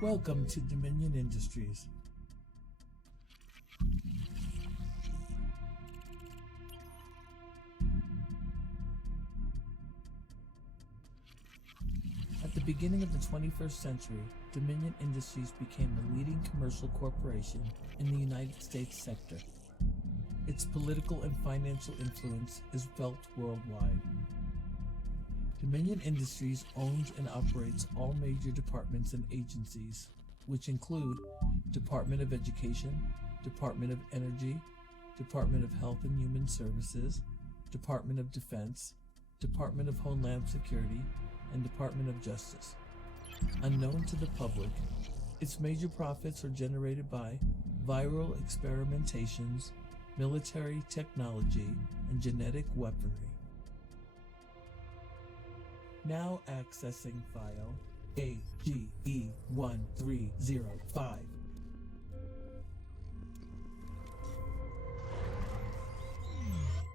Welcome to Dominion Industries. At the beginning of the 21st century, Dominion Industries became the leading commercial corporation in the United States sector. Its political and financial influence is felt worldwide. Dominion Industries owns and operates all major departments and agencies, which include Department of Education, Department of Energy, Department of Health and Human Services, Department of Defense, Department of Homeland Security, and Department of Justice. Unknown to the public, its major profits are generated by viral experimentations, military technology, and genetic weaponry. Now accessing file AGE1305.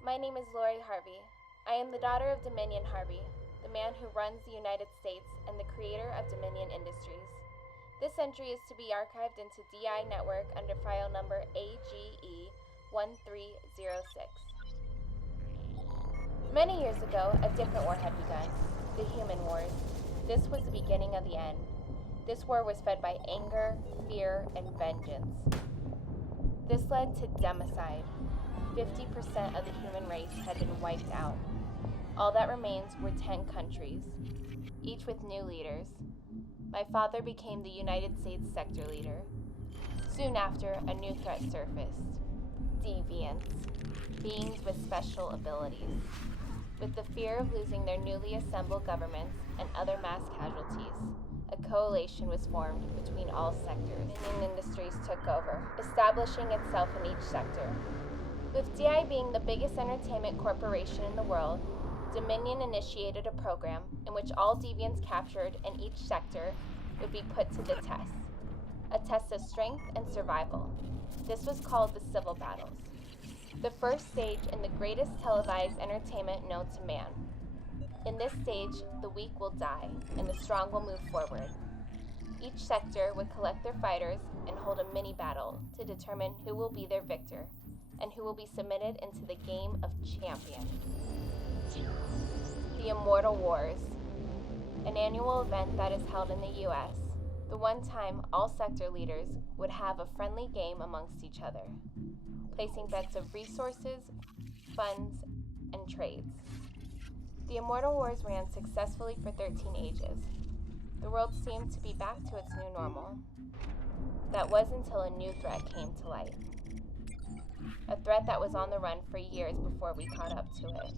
My name is Lori Harvey. I am the daughter of Dominion Harvey, the man who runs the United States and the creator of Dominion Industries. This entry is to be archived into DI Network under file number AGE1306. Many years ago, a different war had begun. The Human Wars. This was the beginning of the end. This war was fed by anger, fear, and vengeance. This led to democide. 50% of the human race had been wiped out. All that remains were 10 countries, each with new leaders. My father became the United States sector leader. Soon after, a new threat surfaced. Deviants, beings with special abilities. With the fear of losing their newly assembled governments and other mass casualties, a coalition was formed between all sectors. Dominion Industries took over, establishing itself in each sector. With DI being the biggest entertainment corporation in the world, Dominion initiated a program in which all deviants captured in each sector would be put to the test, a test of strength and survival. This was called the Civil Battles. The first stage in the greatest televised entertainment known to man. In this stage, the weak will die and the strong will move forward. Each sector would collect their fighters and hold a mini battle to determine who will be their victor and who will be submitted into the game of champion. The Immortal Wars, an annual event that is held in the US. The one time all sector leaders would have a friendly game amongst each other, placing bets of resources, funds, and trades. The Immortal Wars ran successfully for 13 ages. The world seemed to be back to its new normal. That was until a new threat came to light. A threat that was on the run for years before we caught up to it.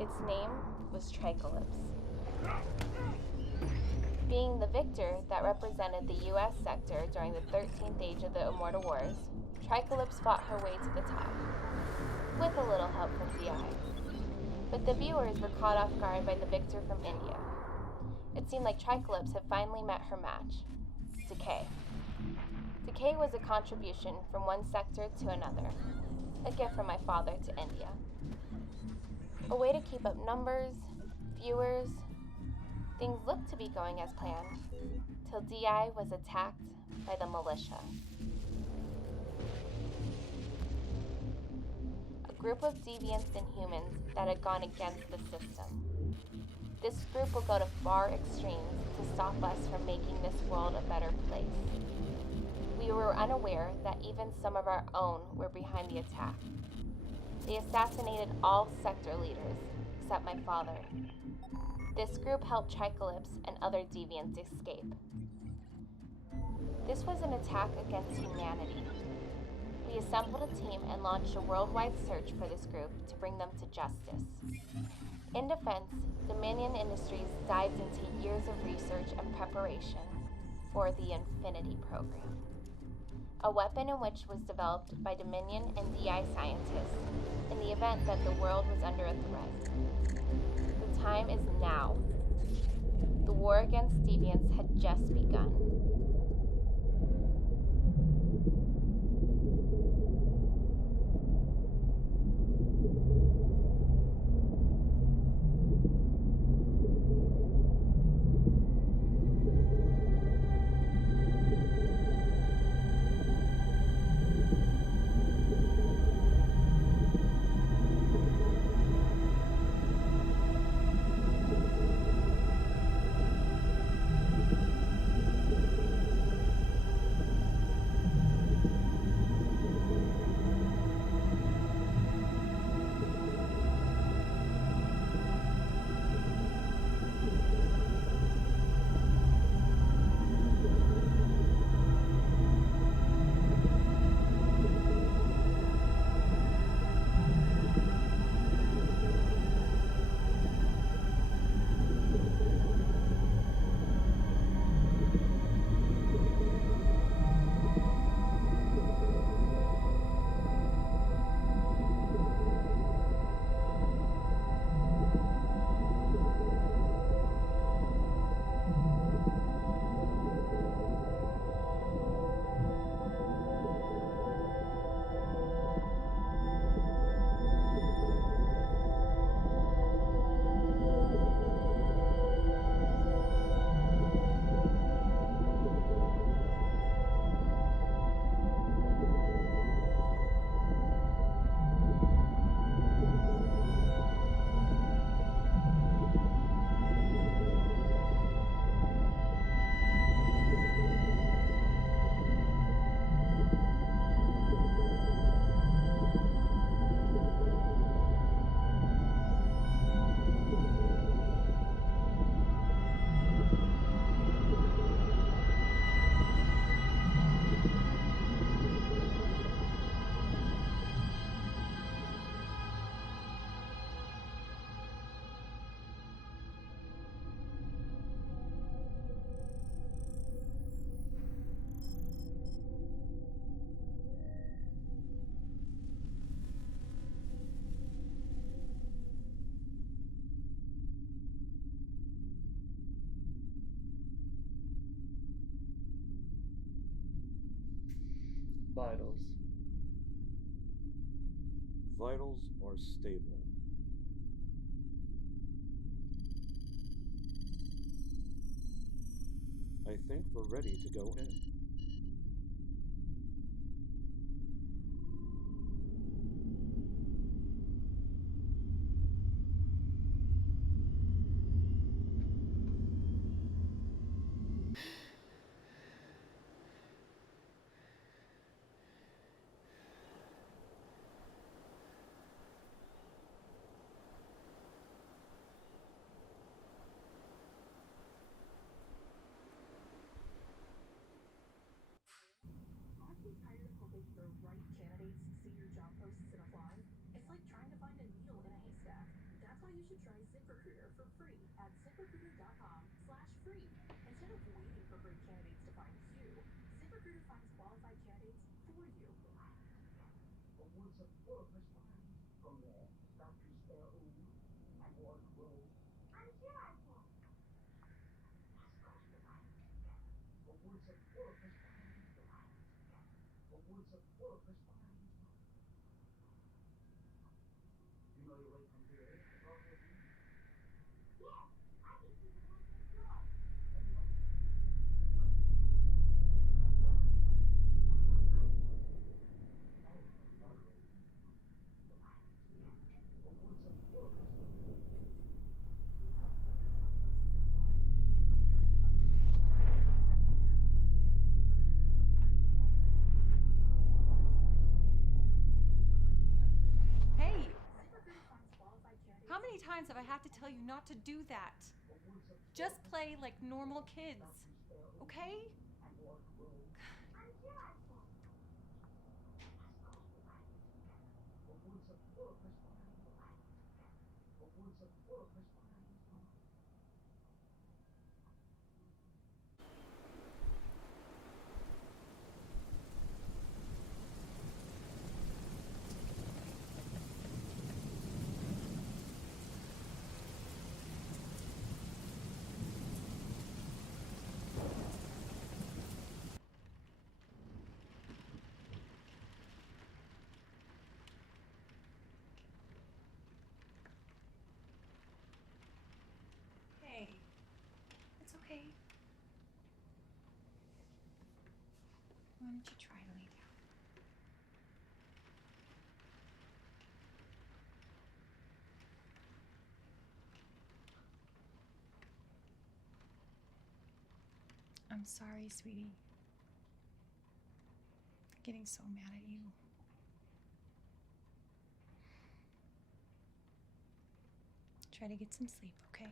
Its name was Tricalypse. Being the victor that represented the U.S. sector during the 13th age of the Immortal Wars, Tricalypse fought her way to the top, with a little help from DI. But the viewers were caught off guard by the victor from India. It seemed like Tricalypse had finally met her match, Decay. Decay was a contribution from one sector to another, a gift from my father to India. A way to keep up numbers, viewers. Things looked to be going as planned, till DI was attacked by the militia. A group of deviants and humans that had gone against the system. This group will go to far extremes to stop us from making this world a better place. We were unaware that even some of our own were behind the attack. They assassinated all sector leaders, except my father. This group helped Tricalypse and other deviants escape. This was an attack against humanity. We assembled a team and launched a worldwide search for this group to bring them to justice. In defense, Dominion Industries dived into years of research and preparation for the Infinity Program, a weapon in which was developed by Dominion and DI scientists in the event that the world was under a threat. The time is now. The war against deviants had just begun. vitals. Vitals are stable. I think we're ready to go in. Aren't you tired of hoping the right candidates see your job posts and apply? It's like trying to find a needle in a haystack. That's why you should try ZipRecruiter for free at ziprecruiter.com/free. Instead of waiting for great candidates to find you, ZipRecruiter finds qualified candidates for you. Hey! How many times have I had to tell you not to do that? Just play like normal kids, okay? Hey, it's okay. Why don't you try to lay down? I'm sorry, sweetie. I'm getting so mad at you. Try to get some sleep, okay?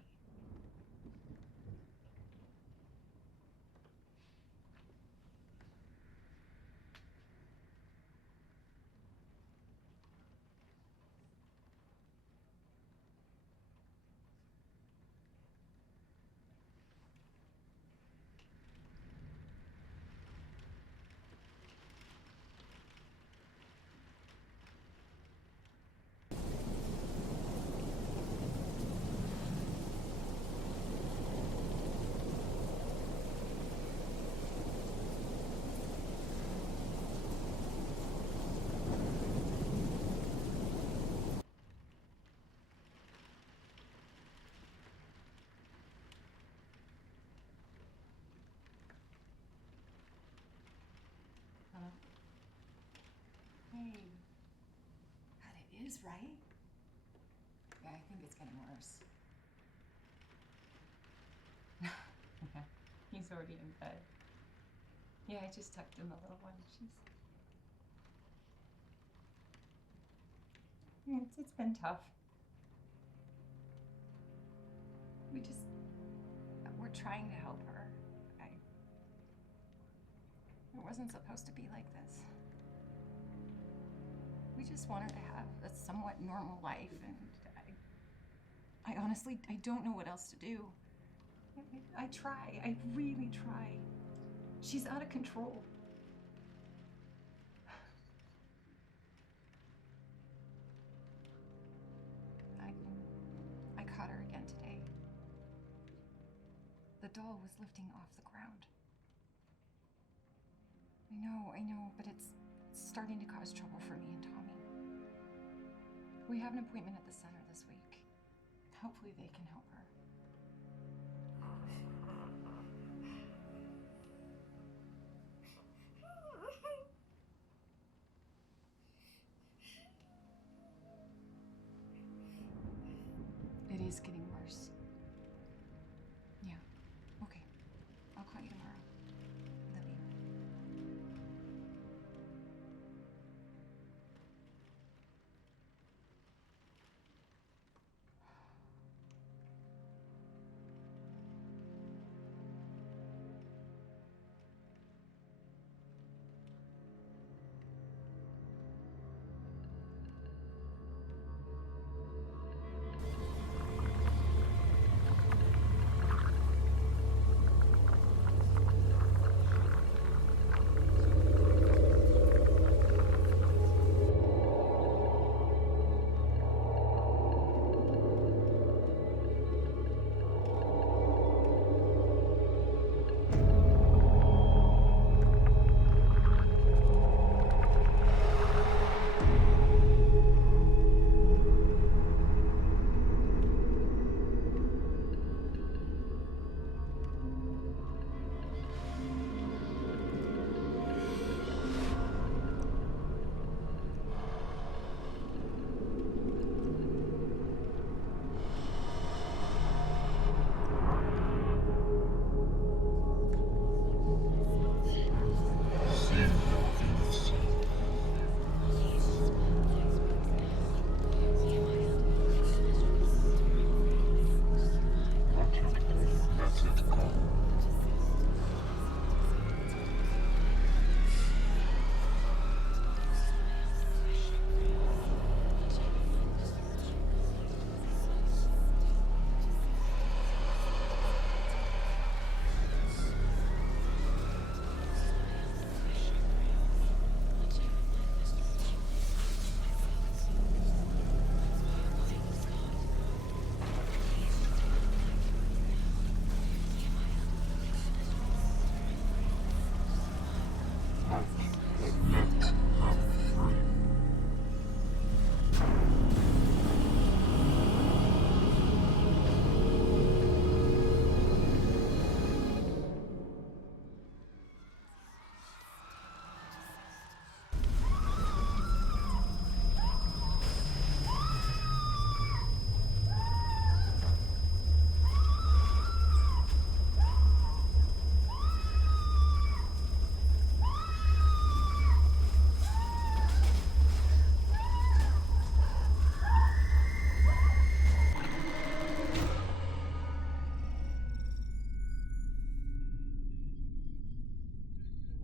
Hello? Hey. God, it is, right? Yeah, I think it's getting worse. Yeah, he's already in bed. Yeah, I just tucked in the little one. Yeah, it's been tough. We're trying to help her. It wasn't supposed to be like this. We just wanted to have a somewhat normal life, and I honestly, I don't know what else to do. I try, I really try. She's out of control. I caught her again today. The doll was lifting off the ground. I know, but It's starting to cause trouble for me and Tommy. We have an appointment at the center this week. Hopefully they can help her. It is getting worse. Yeah. Okay. I'll call you tomorrow. Love you.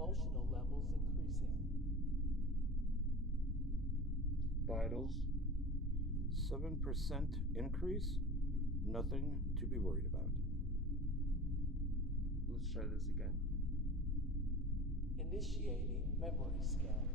Emotional levels increasing. Vitals, 7% increase. Nothing to be worried about. Let's try this again. Initiating memory scan.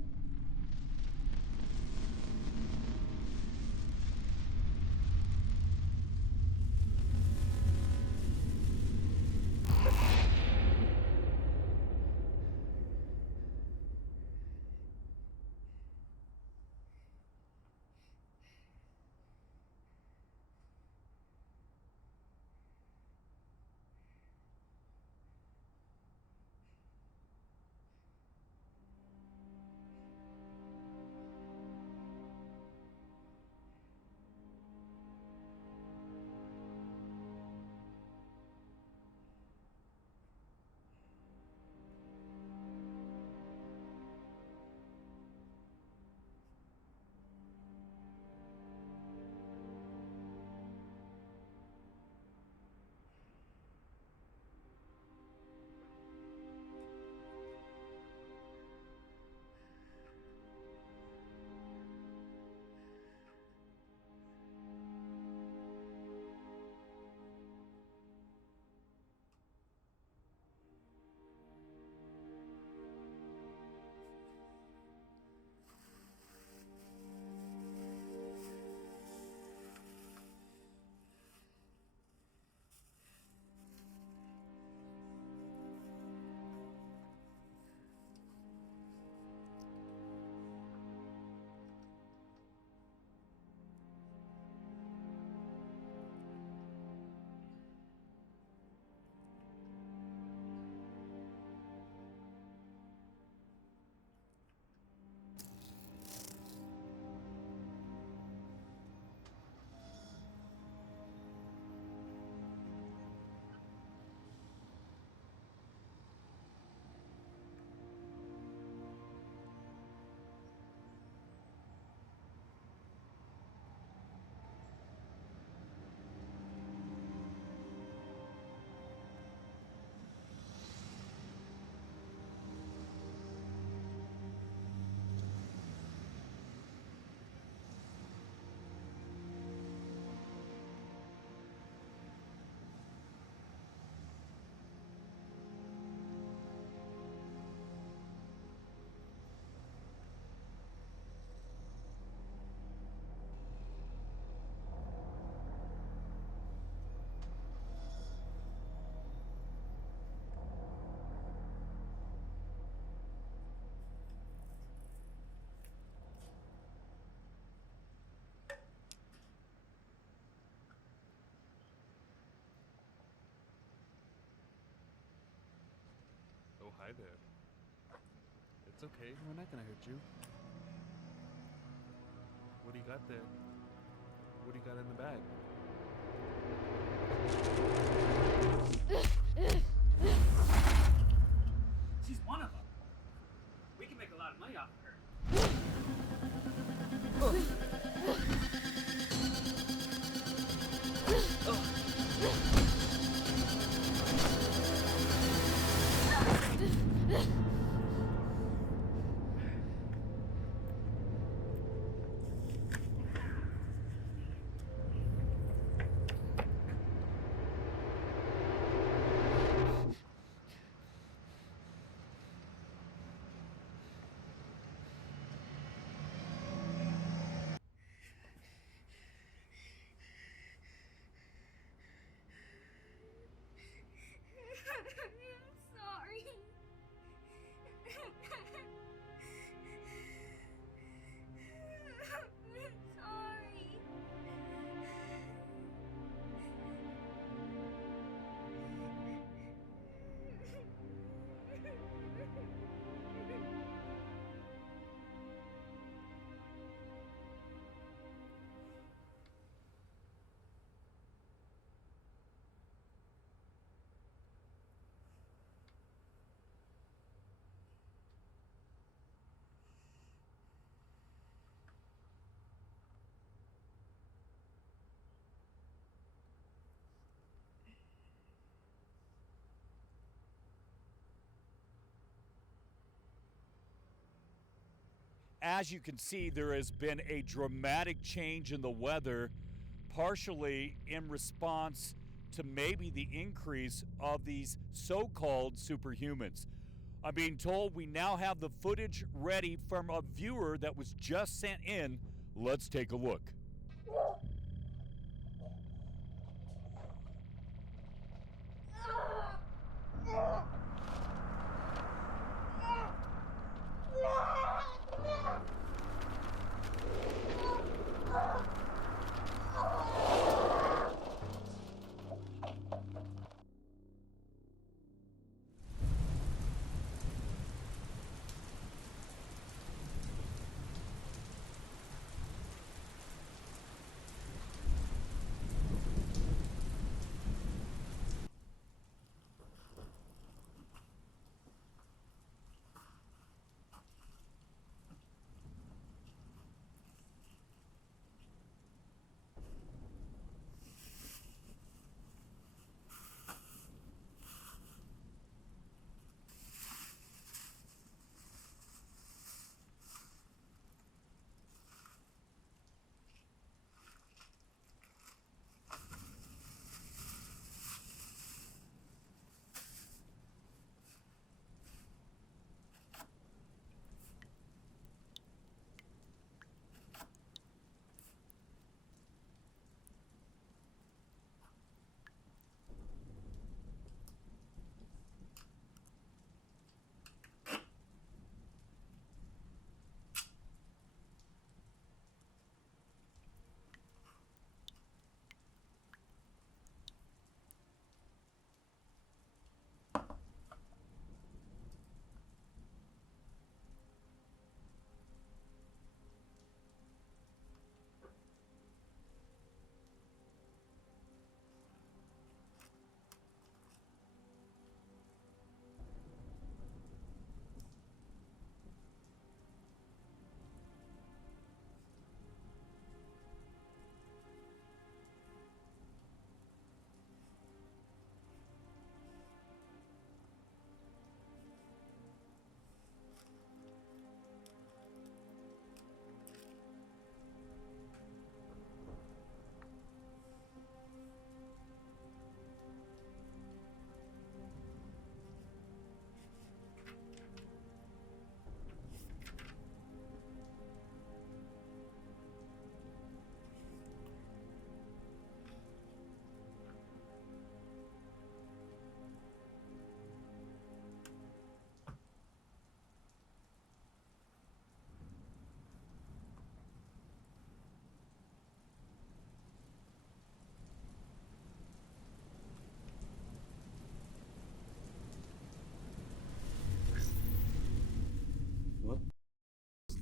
Hi there. It's okay. We're not gonna hurt you. What do you got there? What do you got in the bag? She's one of them. We can make a lot of money off of her. Sorry. Sorry. As you can see, there has been a dramatic change in the weather, partially in response to maybe the increase of these so-called superhumans. I'm being told we now have the footage ready from a viewer that was just sent in. Let's take a look.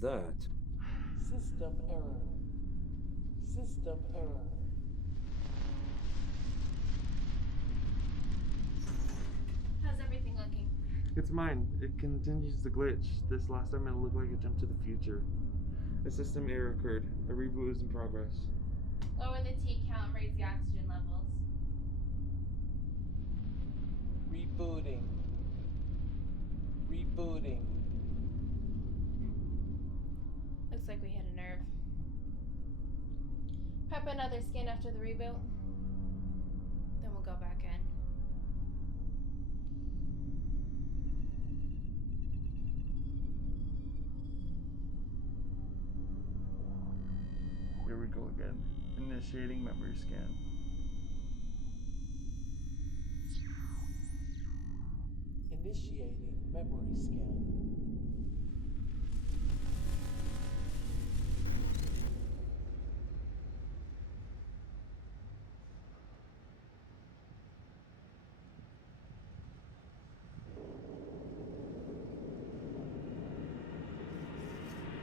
that? System error. System error. How's everything looking? It's mine. It continues to glitch. This last time it looked like it jumped to the future. A system error occurred. A reboot is in progress. Lower the T count and raise the oxygen levels. Rebooting. Rebooting. Looks like we hit a nerve. Prep another scan after the reboot. Then we'll go back in. Here we go again. Initiating memory scan. Initiating memory scan.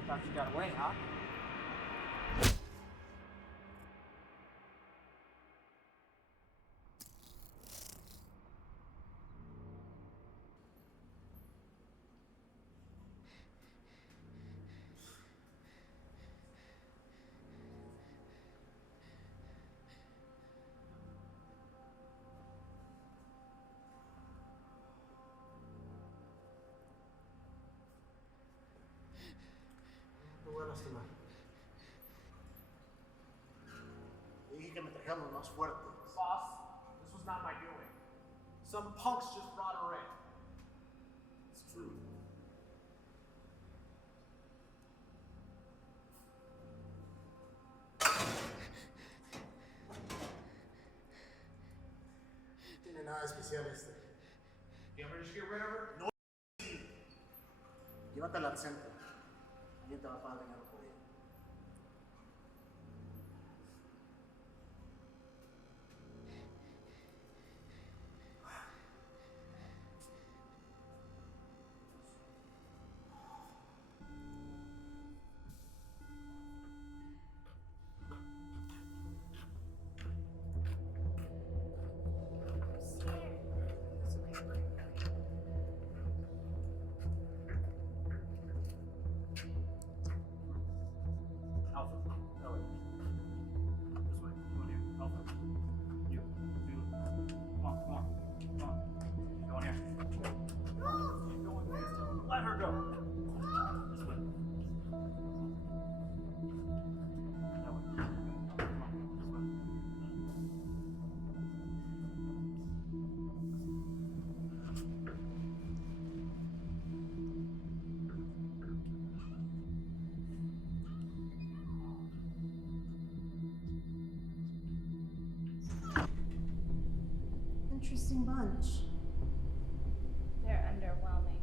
Thought you got away, huh? No voy a lastimar. Le dije que me trajeran los más fuertes. Boss, this was not my doing. Some punks just brought her in. It's true. No tiene nada especial este. You want me to just get rid of her? No. Llévatela al centro. Alguien te va a pagar dinero por ella. Alpha, Ellie. This way. Come on here. Alpha. You. Two. Come on, come on. Come on. Go in here. Keep going faster. Let her go. This way. That way. Come on. This way. Interesting bunch. They're underwhelming.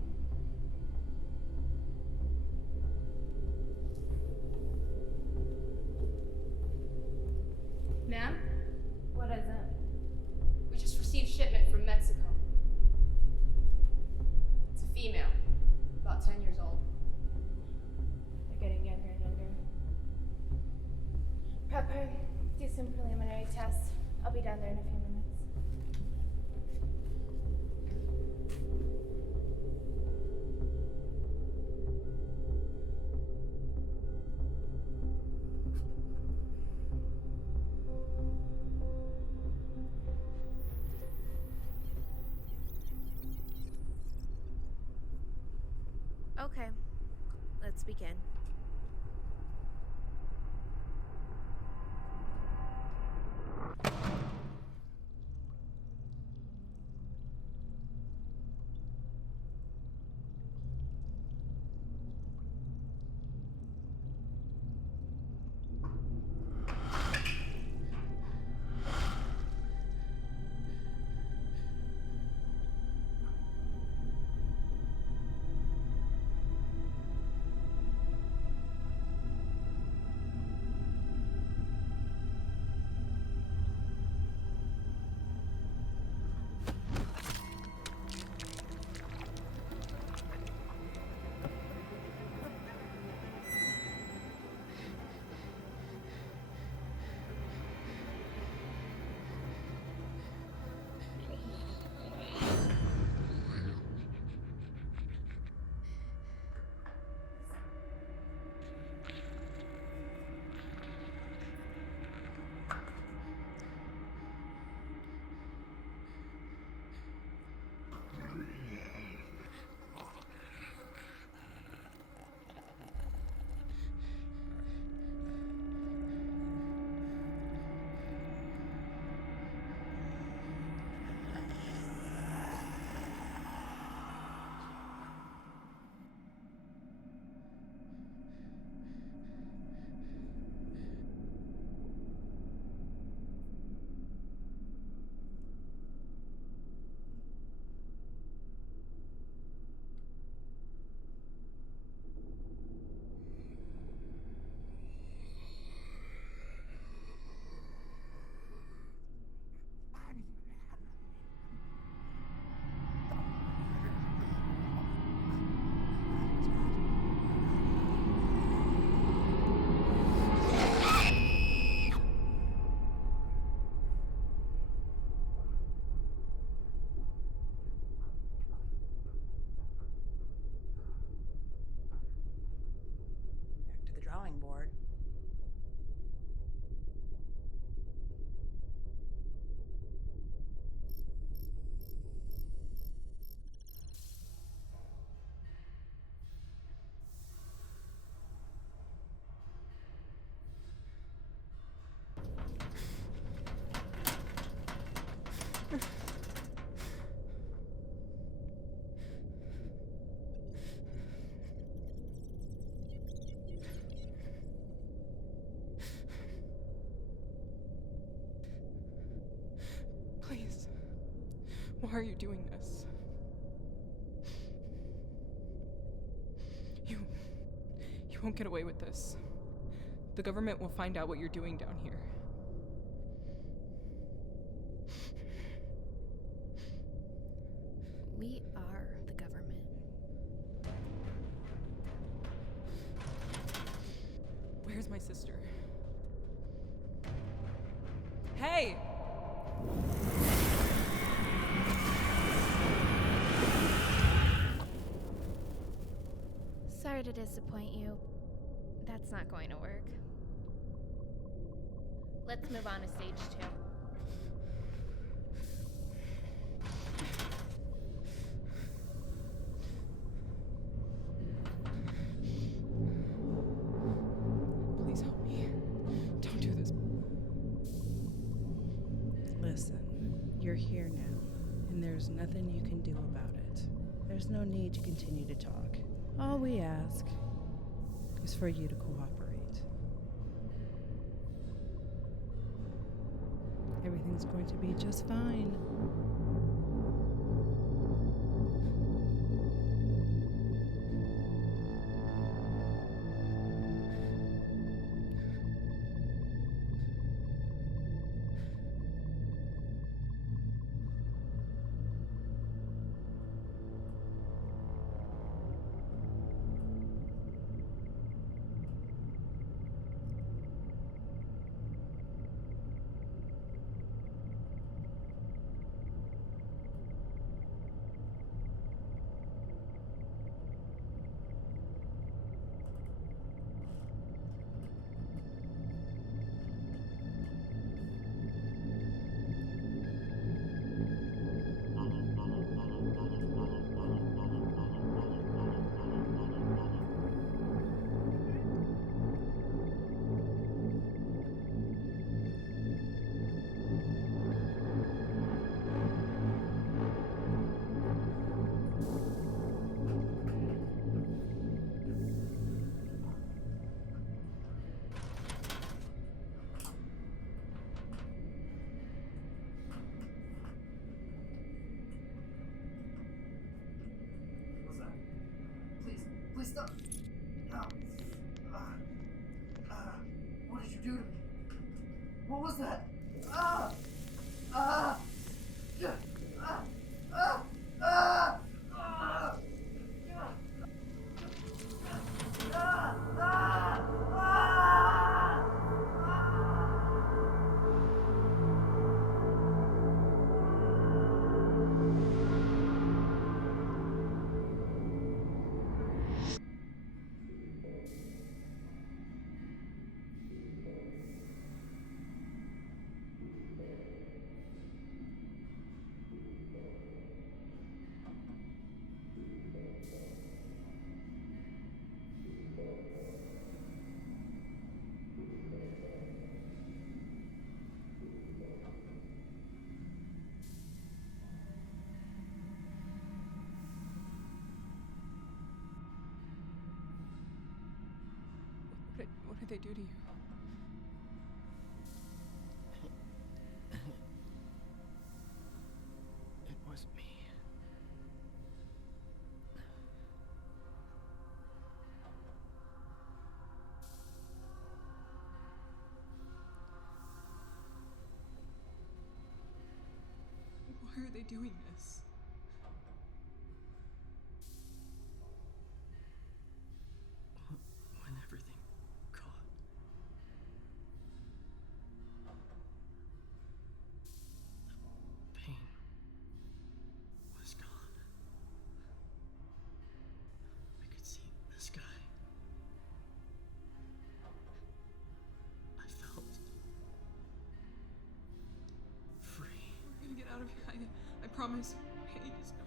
Ma'am? What is it? We just received shipment from Mexico. It's a female, about 10 years old. They're getting younger and younger. Prep her. Do some preliminary tests. I'll be down there in a few minutes. Okay, let's begin. Why are you doing this? You won't get away with this. The government will find out what you're doing down here. We are the government. Where's my sister? Hey! Sorry to disappoint you. That's not going to work. Let's move on to stage 2. Please help me. Don't do this. Listen, you're here now, and there's nothing you can do about it. There's no need to continue to talk. All we ask is for you to cooperate. Everything's going to be just fine. What's that? Please stop. No. What did you do to me? What was that? Ah! Ah! Ah! Ah! Ah! Ah! Ah! What did they do to you? It was me. Why are they doing this? When everything caught. The pain was gone. I could see the sky. I felt free. We're gonna get out of here. I promise. Please, no.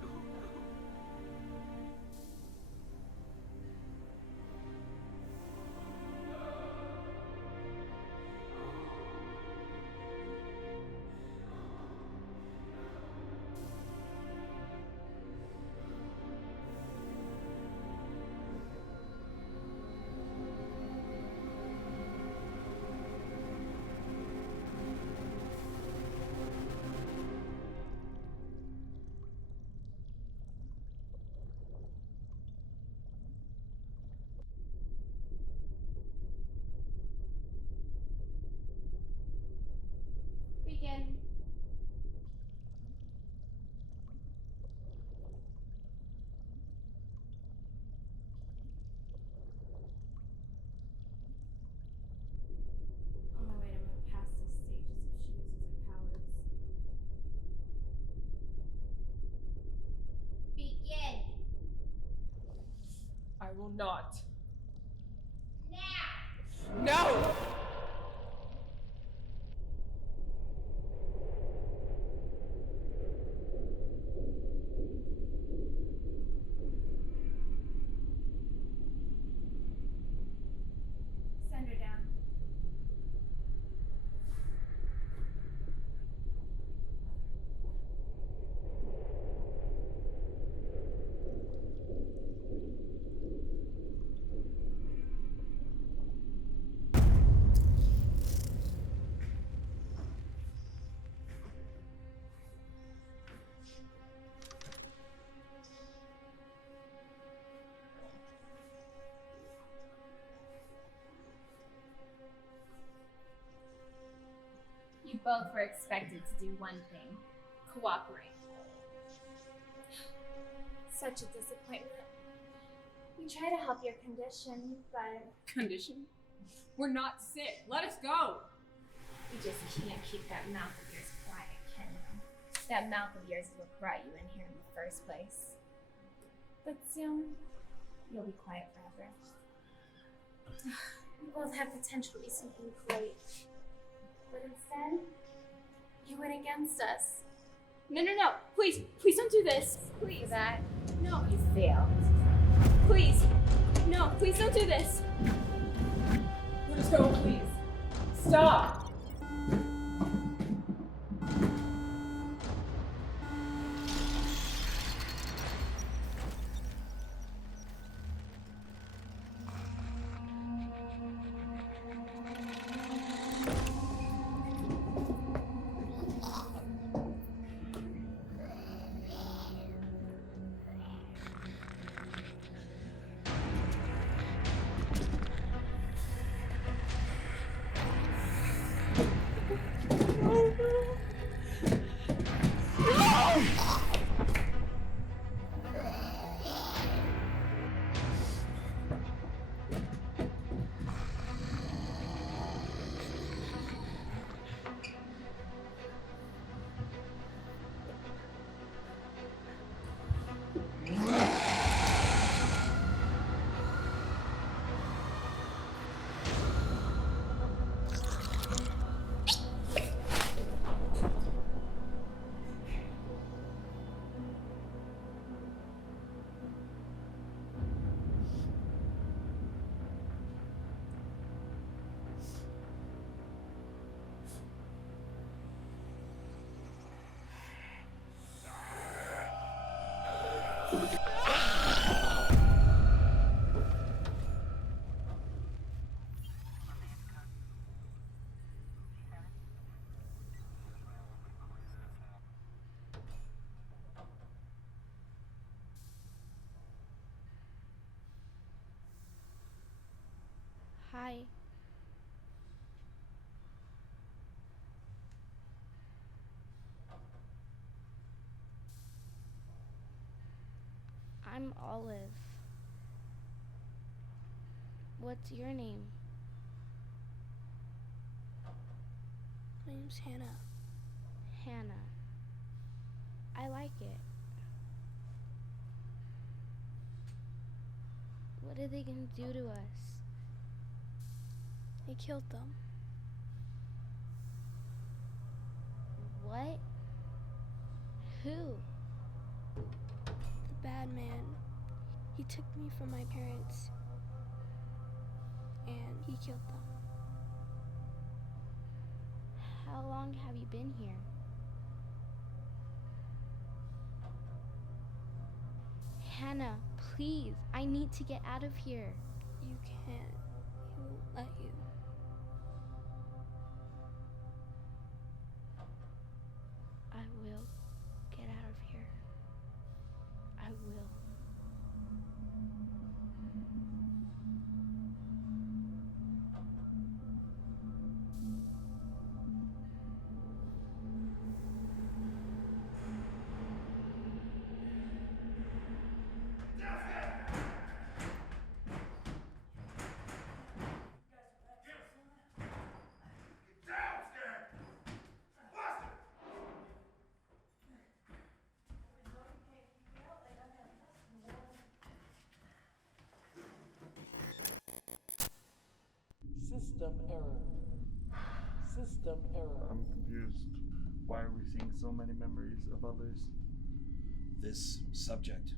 No, no. will not. Now! No! Send her down. You both were expected to do one thing: cooperate. Such a disappointment. We try to help your condition, but Condition? We're not sick. Let us go. You just can't keep that mouth of yours quiet, can you? That mouth of yours is what brought you in here in the first place. But soon, you'll be quiet forever. we both have potential to be something great. But instead, you went against us. No, no, no. Please, please don't do this. Please. That No, you failed. Please. no, please don't do this. Let us go, please. Stop. Hi. I'm Olive. What's your name? My name's Hannah. Hannah. I like it. What are they gonna do to us? They killed them. What? Who? The bad man. He took me from my parents. And he killed them. How long have you been here? Hannah, please, I need to get out of here. You can't. He won't let you. I will get out of here. I will. System error. System error. I'm confused. Why are we seeing so many memories of others? This subject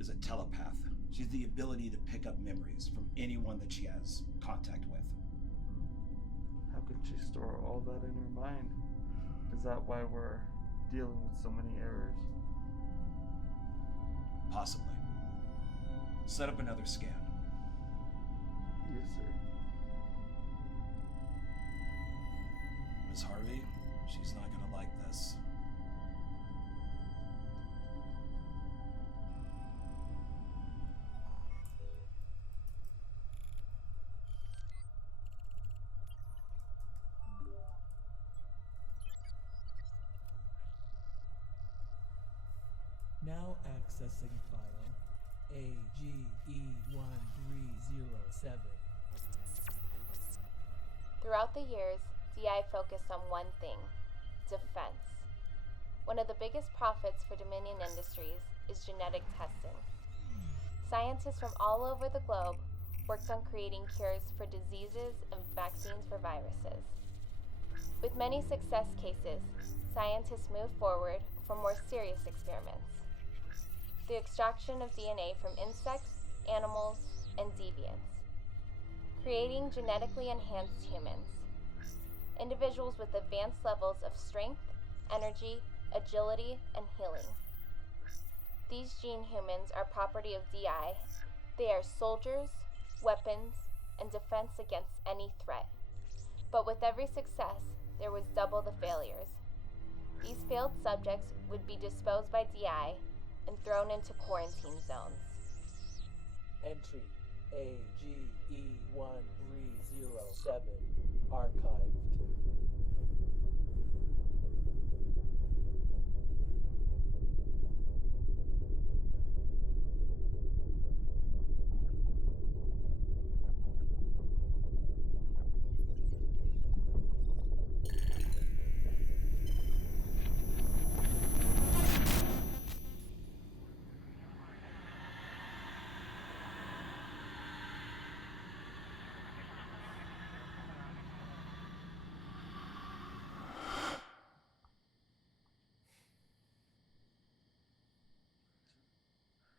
is a telepath. She has the ability to pick up memories from anyone that she has contact with. How could she store all that in her mind? Is that why we're dealing with so many errors? Possibly. Set up another scan. Yes, sir. Miss Harvey, she's not gonna like this. Now accessing file AGE1307. Throughout the years, DI focused on one thing: defense. One of the biggest profits for Dominion Industries is genetic testing. Scientists from all over the globe worked on creating cures for diseases and vaccines for viruses. With many success cases, scientists moved forward for more serious experiments: the extraction of DNA from insects, animals, and deviants, creating genetically enhanced humans, individuals with advanced levels of strength, energy, agility, and healing. These gene humans are property of DI. They are soldiers, weapons, and defense against any threat. But with every success, there was double the failures. These failed subjects would be disposed by DI and thrown into quarantine zones. Entry AGE1307. Archived.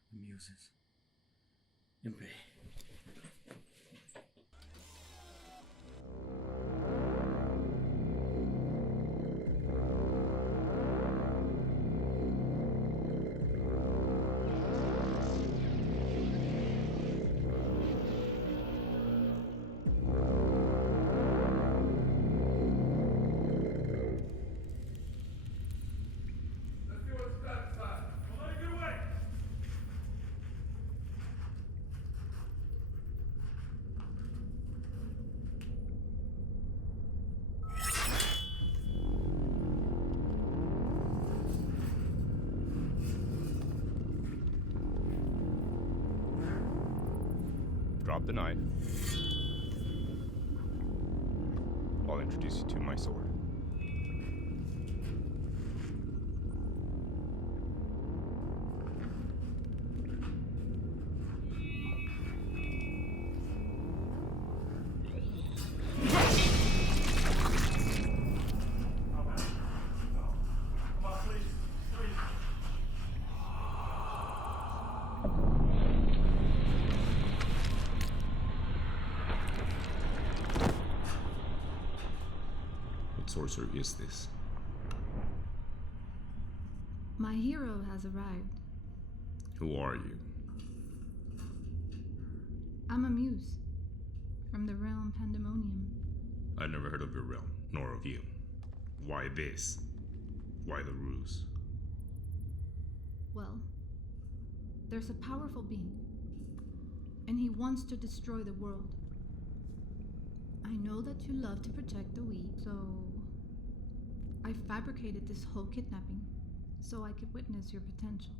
The muses. Impey. Drop the knife. I'll introduce you to my sword. What sorcerer is this? My hero has arrived. Who are you? I'm a muse from the realm Pandemonium. I've never heard of your realm, nor of you. Why this? Why the ruse? Well, there's a powerful being, and he wants to destroy the world. I know that you love to protect the weak, so I fabricated this whole kidnapping so I could witness your potential.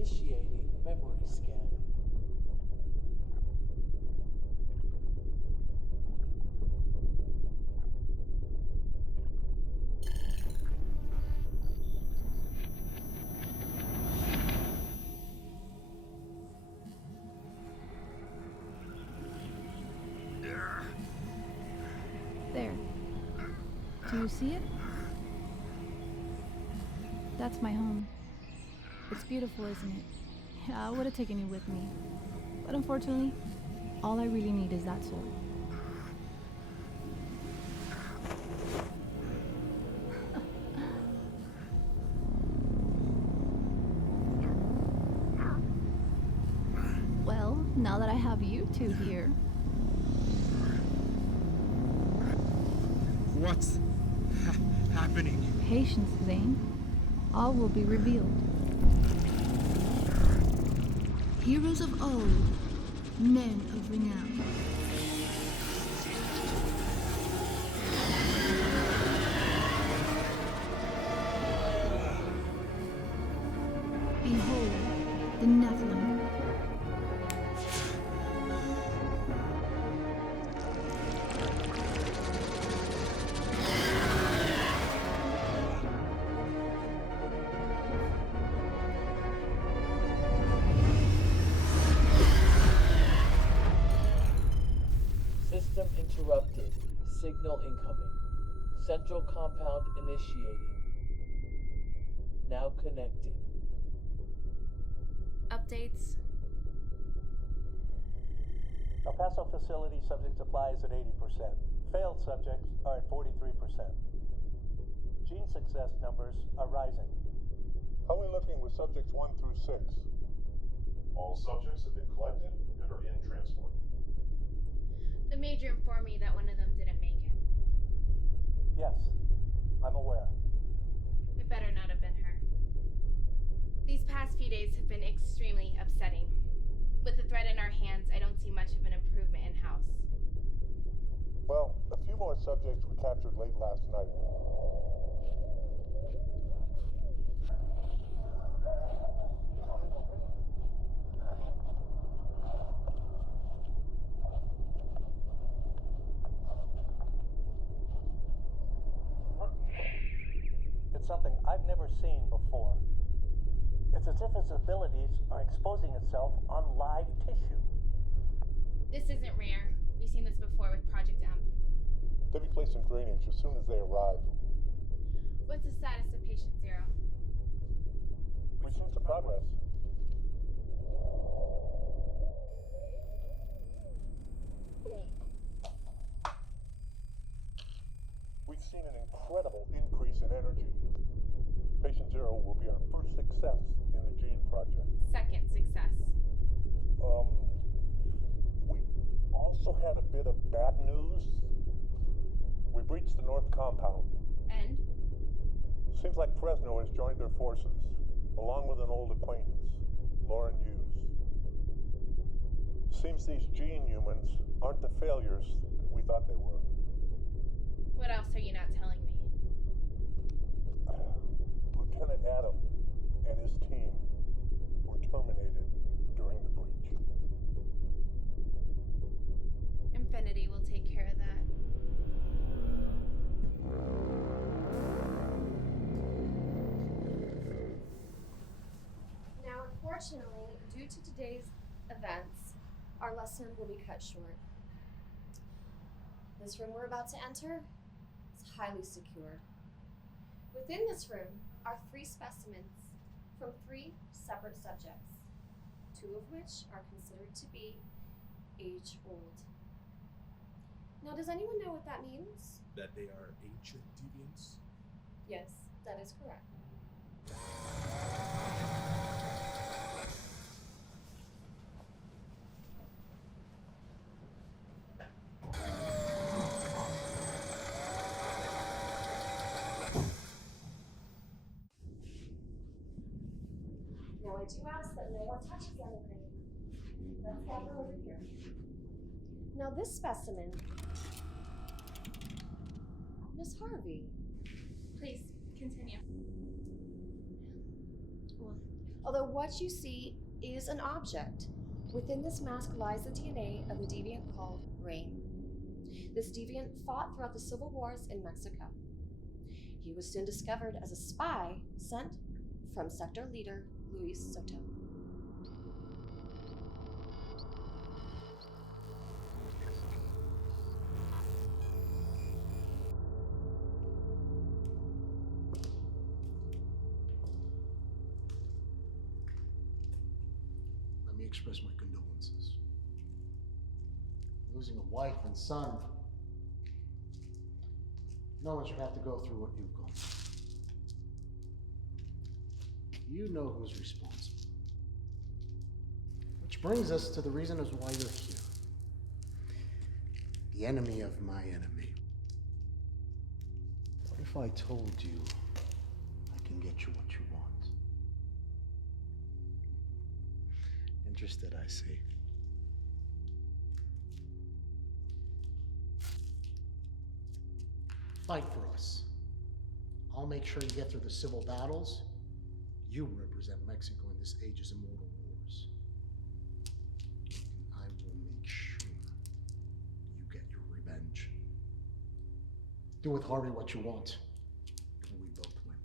Initiating memory scan. There. Do you see it? That's my home. It's beautiful, isn't it? Yeah, I would have taken you with me. But unfortunately, all I really need is that soul. Well, now that I have you two here. What's happening? Patience, Zane. All will be revealed. Heroes of old, men of renown. Behold, the Nephilim. System interrupted. Signal incoming. Central compound initiating. Now connecting. Updates. El Paso facility subject supply is at 80%. Failed subjects are at 43%. Gene success numbers are rising. How are we looking with subjects 1 through 6? All subjects have been collected and are in transport. The Major informed me that one of them didn't make it. Yes, I'm aware. It better not have been her. These past few days have been extremely upsetting. With the threat in our hands, I don't see much of an improvement in-house. Well, a few more subjects were captured late last night. It's something I've never seen before. It's as if its abilities are exposing itself on live tissue. This isn't rare. We've seen this before with Project Emp. They'll be placed in drainage as soon as they arrive. What's the status of Patient Zero? We've seen some progress. We've seen an incredible increase in energy. Patient Zero will be our first success in the Gene Project. Second success. We also had a bit of bad news. We breached the North Compound. And? Seems like Fresno has joined their forces, along with an old acquaintance, Lauren Hughes. Seems these Gene humans aren't the failures that we thought they were. What else are you not telling me? Lieutenant Adam and his team were terminated during the breach. Infinity will take care of that. Now, unfortunately, due to today's events, our lesson will be cut short. This room we're about to enter is highly secure. Within this room are 3 specimens from 3 separate subjects, 2 of which are considered to be age old. Now, does anyone know what that means? That they are ancient deviants? Yes, that is correct. Now, I do ask that no one touches anything. Let's gather over here. Now, this specimen, Miss Harvey. Please, continue. Well, Although what you see is an object, within this mask lies the DNA of a deviant called Rain. This deviant fought throughout the civil wars in Mexico. He was soon discovered as a spy sent from sector leader Luis Soto. Let me express my condolences. Losing a wife and son. No one should have to go through what you've gone through. You know who's responsible. Which brings us to the reason as why you're here. The enemy of my enemy. What if I told you I can get you what you want? Interested, I see. Fight for us. I'll make sure you get through the civil battles. You represent Mexico in this age's immortal wars. And I will make sure you get your revenge. Do with Harvey what you want, and we both win.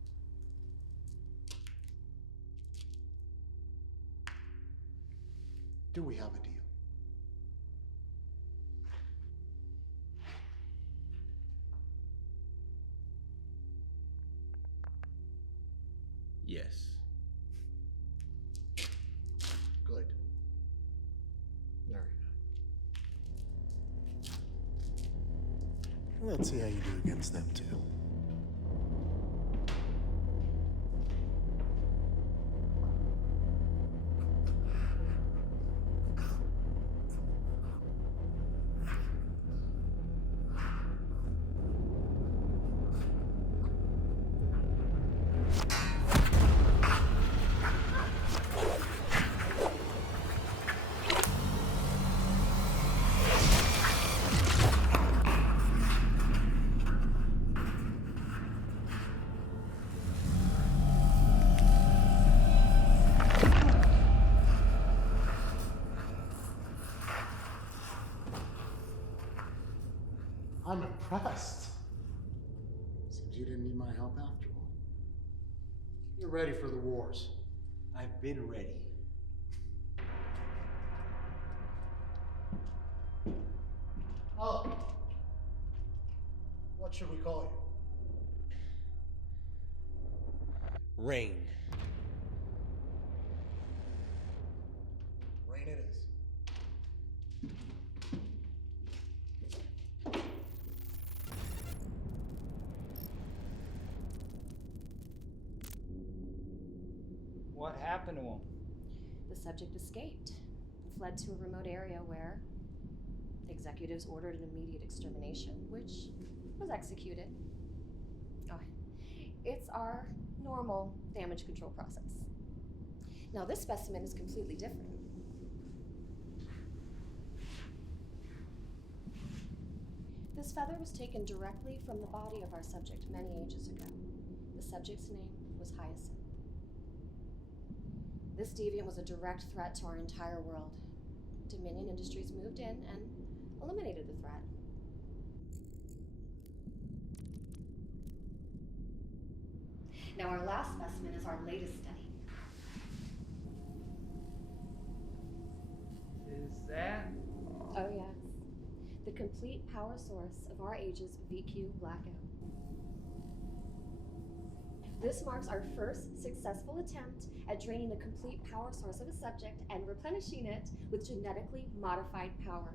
Do we have a deal? Yes. Good. Very good. Let's see how you do against them, too. I'm impressed. Seems you didn't need my help after all. You're ready for the wars. I've been ready. Oh. What should we call you? Rain. Rain it is. What happened to him? The subject escaped and fled to a remote area where executives ordered an immediate extermination, which was executed. Oh, it's our normal damage control process. Now, this specimen is completely different. This feather was taken directly from the body of our subject many ages ago. The subject's name was Hyacinth. This deviant was a direct threat to our entire world. Dominion Industries moved in and eliminated the threat. Now, our last specimen is our latest study. Is that? Oh, yes. The complete power source of our age's VQ blackout. This marks our first successful attempt at draining the complete power source of a subject and replenishing it with genetically modified power.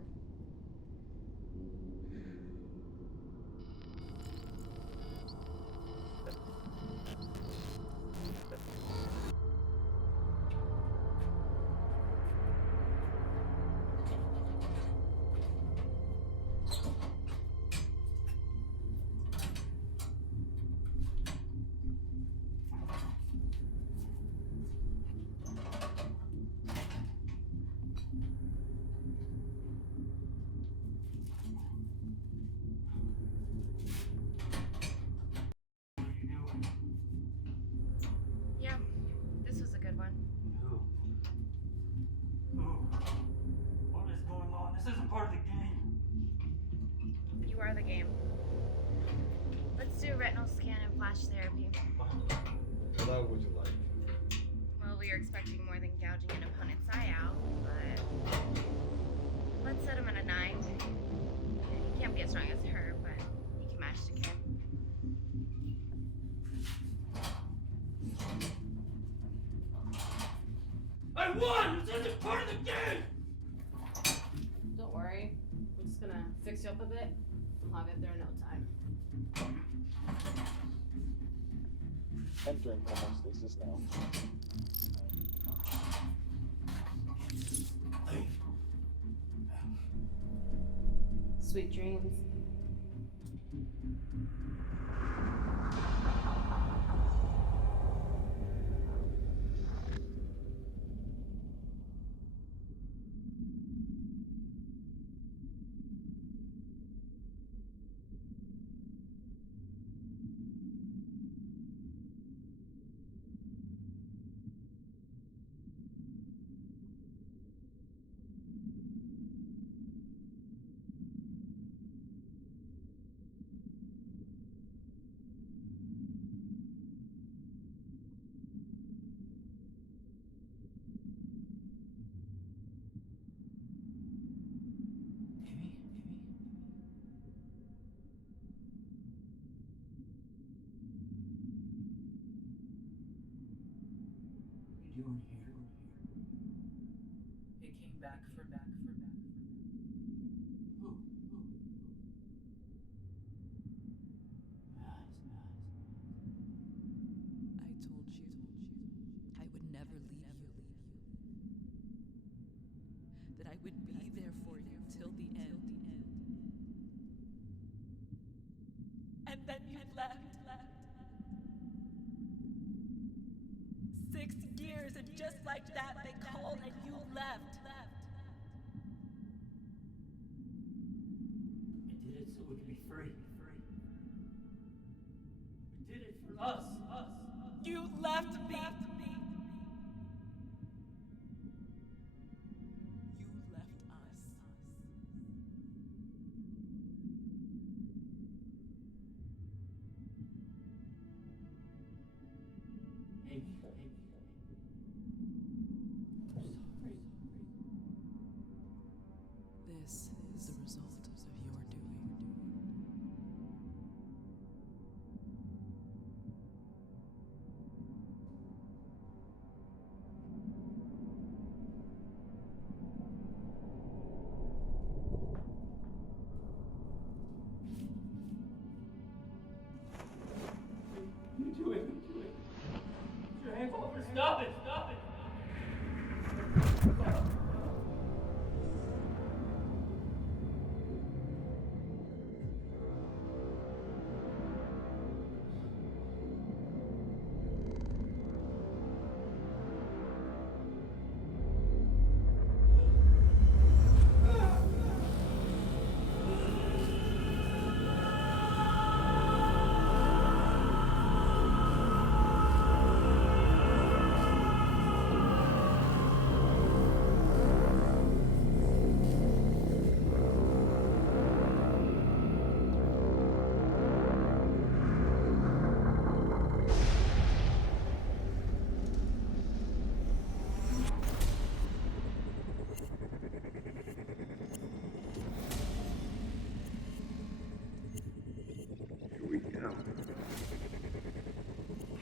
retinal scan and flash therapy. What would you like? Well, we were expecting more than gouging an opponent's eye out, but let's set him at a 9. He can't be as strong as her, but he can match the kid. I won! This isn't part of the game! Don't worry. I'm just gonna fix you up a bit. I'll get there in no time. Entering homeostasis now. Sweet dreams. Doing here? It came back for back. Who? I told you I would never leave you. That I would be there for you till the end. And then you left. 6 years, and just like that, they called and you left. I did it so we could be free. We did it for us. You left me. You left us. Amy. This is the result of your doing. You do it. Put your hands over. Stop it.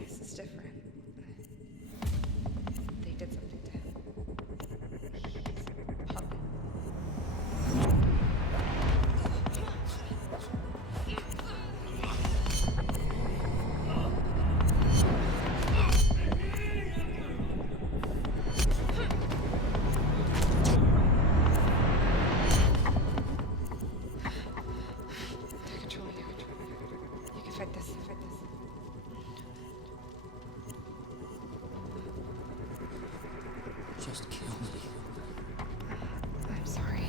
This is different. They did something to him. He's a puppet. They're controlling you. You can fight this. Just kill me. I'm sorry.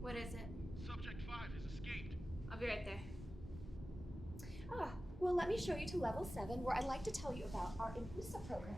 What is it? Subject 5 has escaped. I'll be right there. Well, let me show you to level 7, where I'd like to tell you about our Impusa program.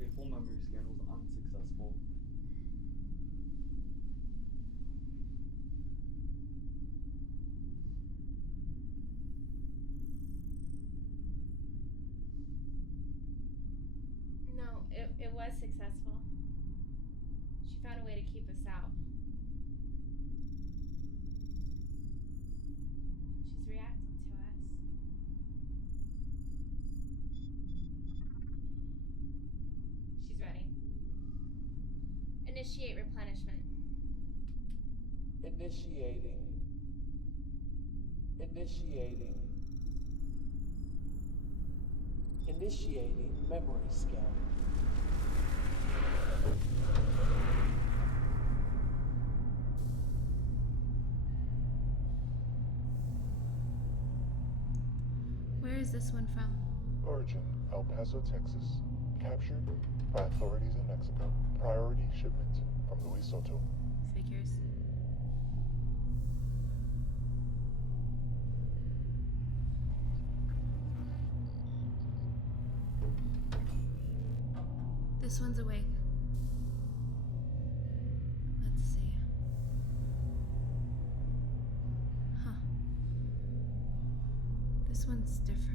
A full memory scan was unsuccessful. No, it was successful. She found a way to keep us out. She's reacting to us. She's ready. Initiate replenishment. Initiating. Initiating. Initiating memory scan. Where is this one from? Origin, El Paso, Texas. Captured by authorities in Mexico. Priority shipment from Luis Soto. Figures. This one's awake. Let's see. Huh. This one's different.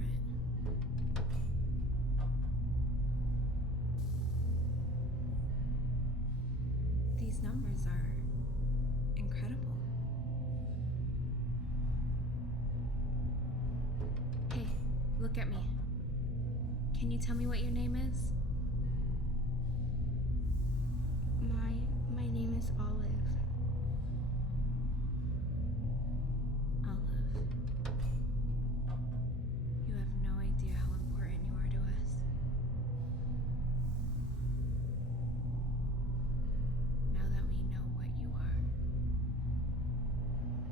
These numbers are incredible. Hey, look at me. Can you tell me what your name is? My name is Olive. Olive. You have no idea how important you are to us. Now that we know what you are.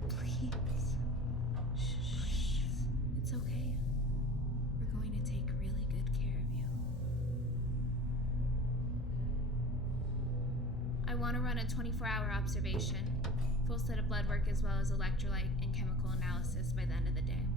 Please. Shh. It's okay. We're going to take really good care of you. I want to run a 24-hour observation, full set of blood work as well as electrolyte and chemical analysis by the end of the day.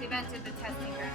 We've entered the testing ground.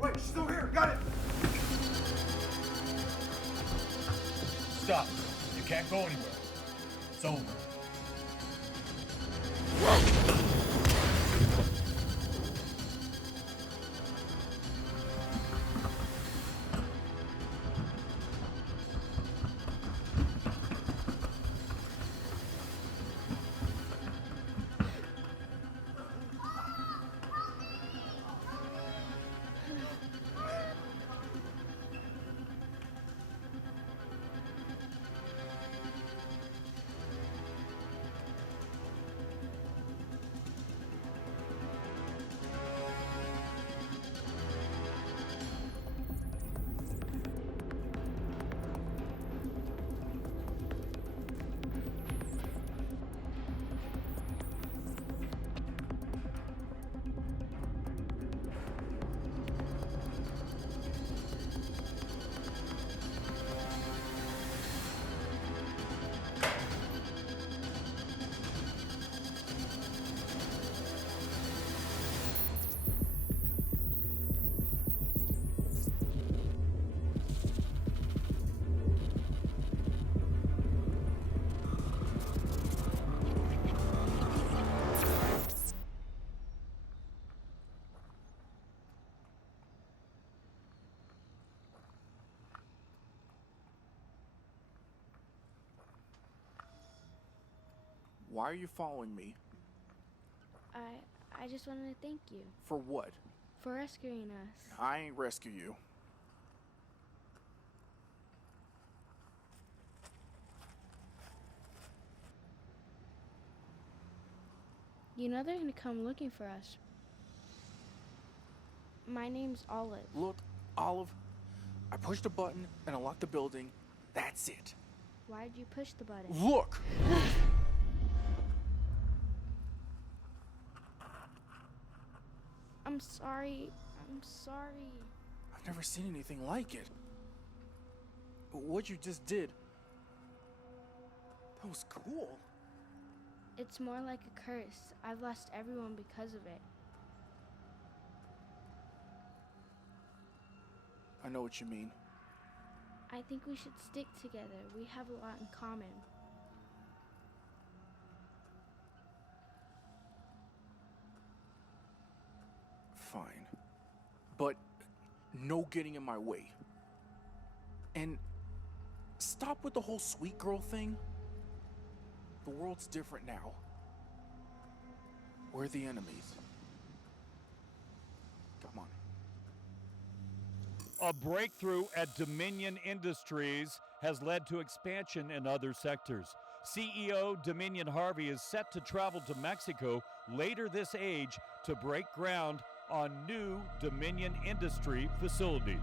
Wait, she's over here. Got it. Stop. You can't go anywhere. It's over. Why are you following me? I just wanted to thank you For what? for rescuing us. I ain't rescue you. You know they're gonna come looking for us. My name's Olive. Look, Olive, I pushed a button and unlocked the building. That's it. Why'd you push the button? Look! I'm sorry. I'm sorry. I've never seen anything like it. What you just did, that was cool. It's more like a curse. I've lost everyone because of it. I know what you mean. I think we should stick together. We have a lot in common. Fine. But no getting in my way. And stop with the whole sweet girl thing. The world's different now. We're the enemies. Come on. A breakthrough at Dominion Industries has led to expansion in other sectors. CEO Dominion Harvey is set to travel to Mexico later this age to break ground on new Dominion Industry facilities.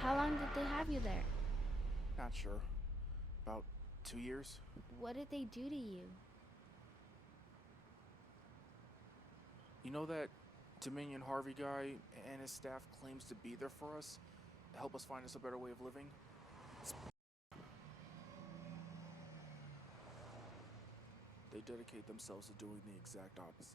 How long did they have you there? Not sure. About 2 years? What did they do to you? You know that Dominion Harvey guy and his staff claims to be there for us? To help us find us a better way of living? They dedicate themselves to doing the exact opposite.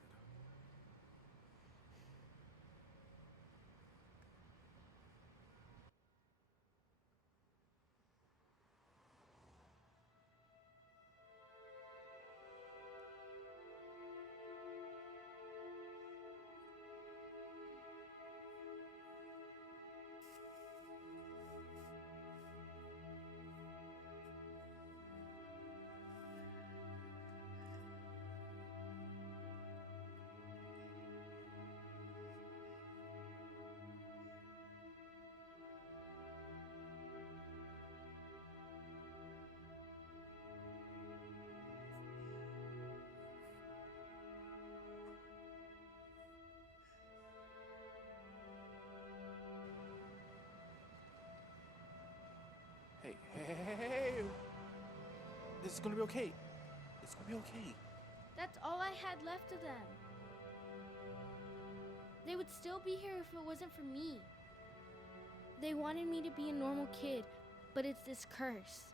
It's gonna be okay. It's gonna be okay. That's all I had left of them. They would still be here if it wasn't for me. They wanted me to be a normal kid, but it's this curse.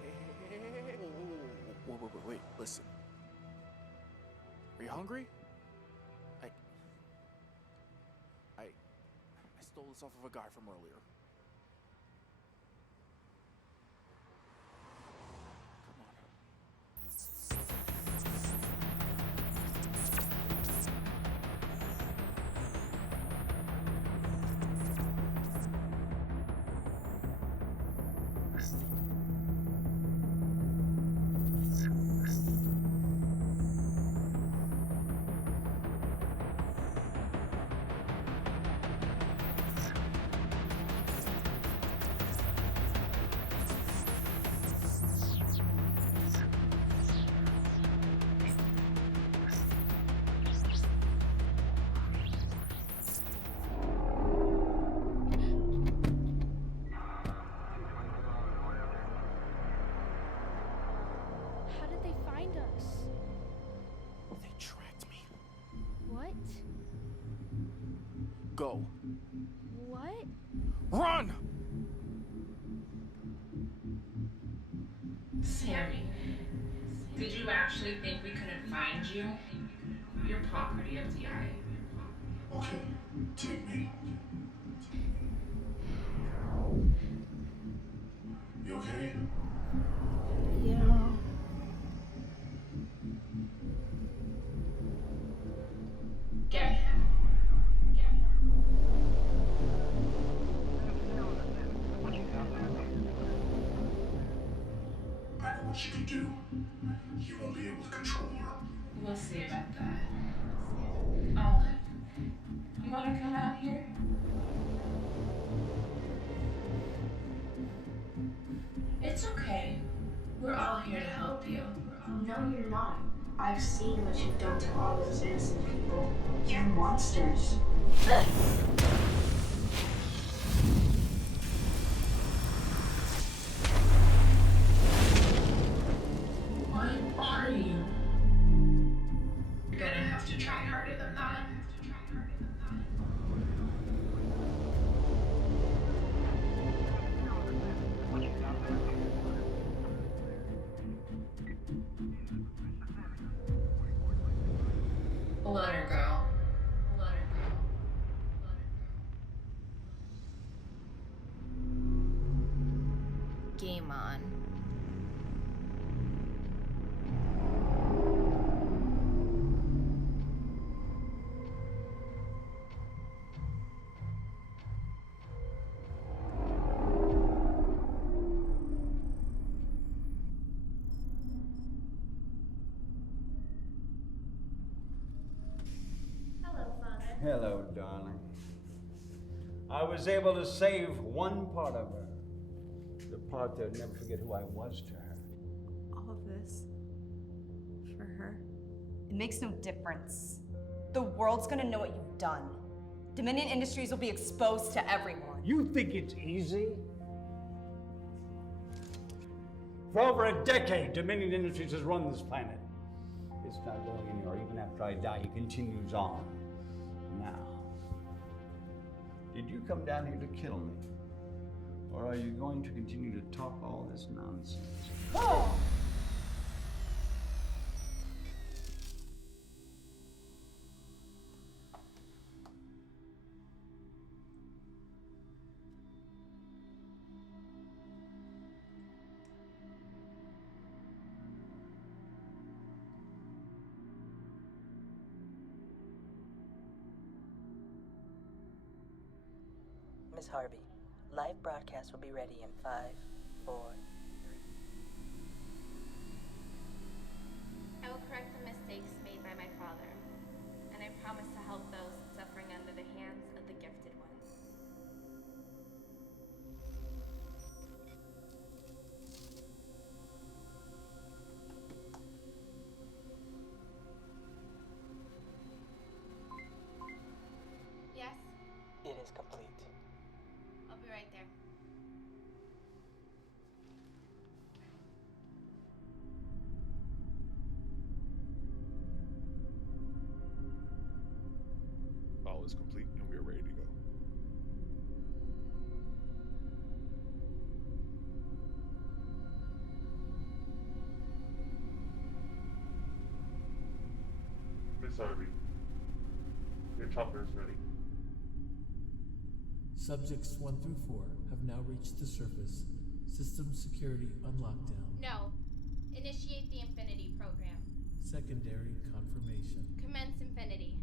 Hey. Wait, listen. Are you hungry? I stole this off of a guy from earlier. Come on. How did they find us? They tracked me. What? Go. What? Run! Sammy, did you actually think we couldn't find you? You're property of the eye. Okay, take me. You okay? Yeah. Get him. I know what she can do. You won't be able to control her. We'll see about that. Olive, you wanna come out here? It's okay. We're all here to help you. No, you're not. I've seen what you've done to all those innocent people. You're monsters. What are you? You're gonna have to try harder than that. Let her go. Let her go. Game on. Hello, darling. I was able to save one part of her. The part that would never forget who I was to her. All of this for her. It makes no difference. The world's gonna know what you've done. Dominion Industries will be exposed to everyone. You think it's easy? For over a decade, Dominion Industries has run this planet. It's not going anywhere. Even after I die, it continues on. Now, did you come down here to kill me? Or are you going to continue to talk all this nonsense? Miss Harvey, live broadcast will be ready in 5, 4, 3. I will correct the mistakes made by my father, and I promise to help those suffering under the hands of the gifted ones. Yes, It is complete. I'll be right there. is complete and we are ready to go. Miss Harvey, your chopper is ready. Subjects 1 through 4 have now reached the surface. System security on lockdown. No. Initiate the Infinity program. Secondary confirmation. Commence Infinity.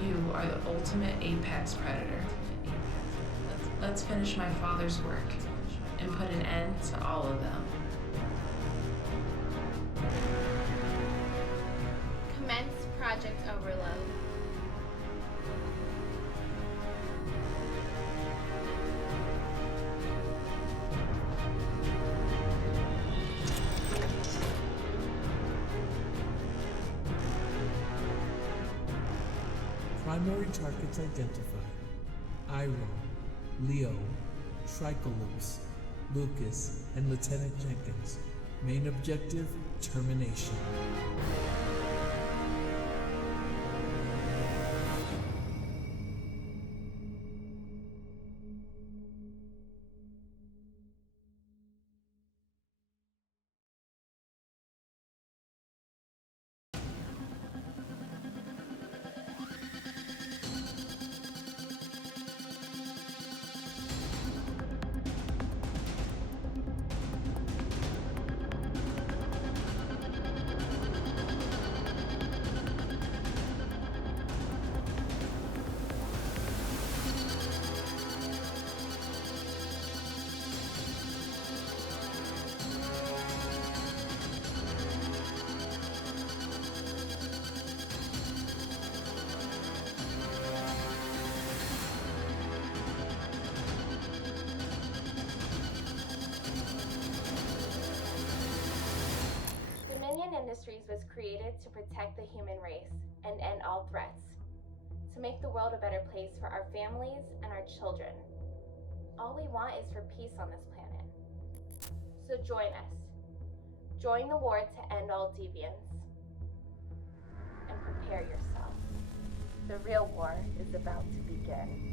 You are the ultimate apex predator. Let's finish my father's work and put an end to all of them. Commence Project Overload. Primary targets identified: Iroh, Leo, Tricalypse, Lucas, and Lieutenant Jenkins. Main objective: termination. Industries was created to protect the human race and end all threats, to make the world a better place for our families and our children. All we want is for peace on this planet. So join us. Join the war to end all deviance. And prepare yourself. The real war is about to begin.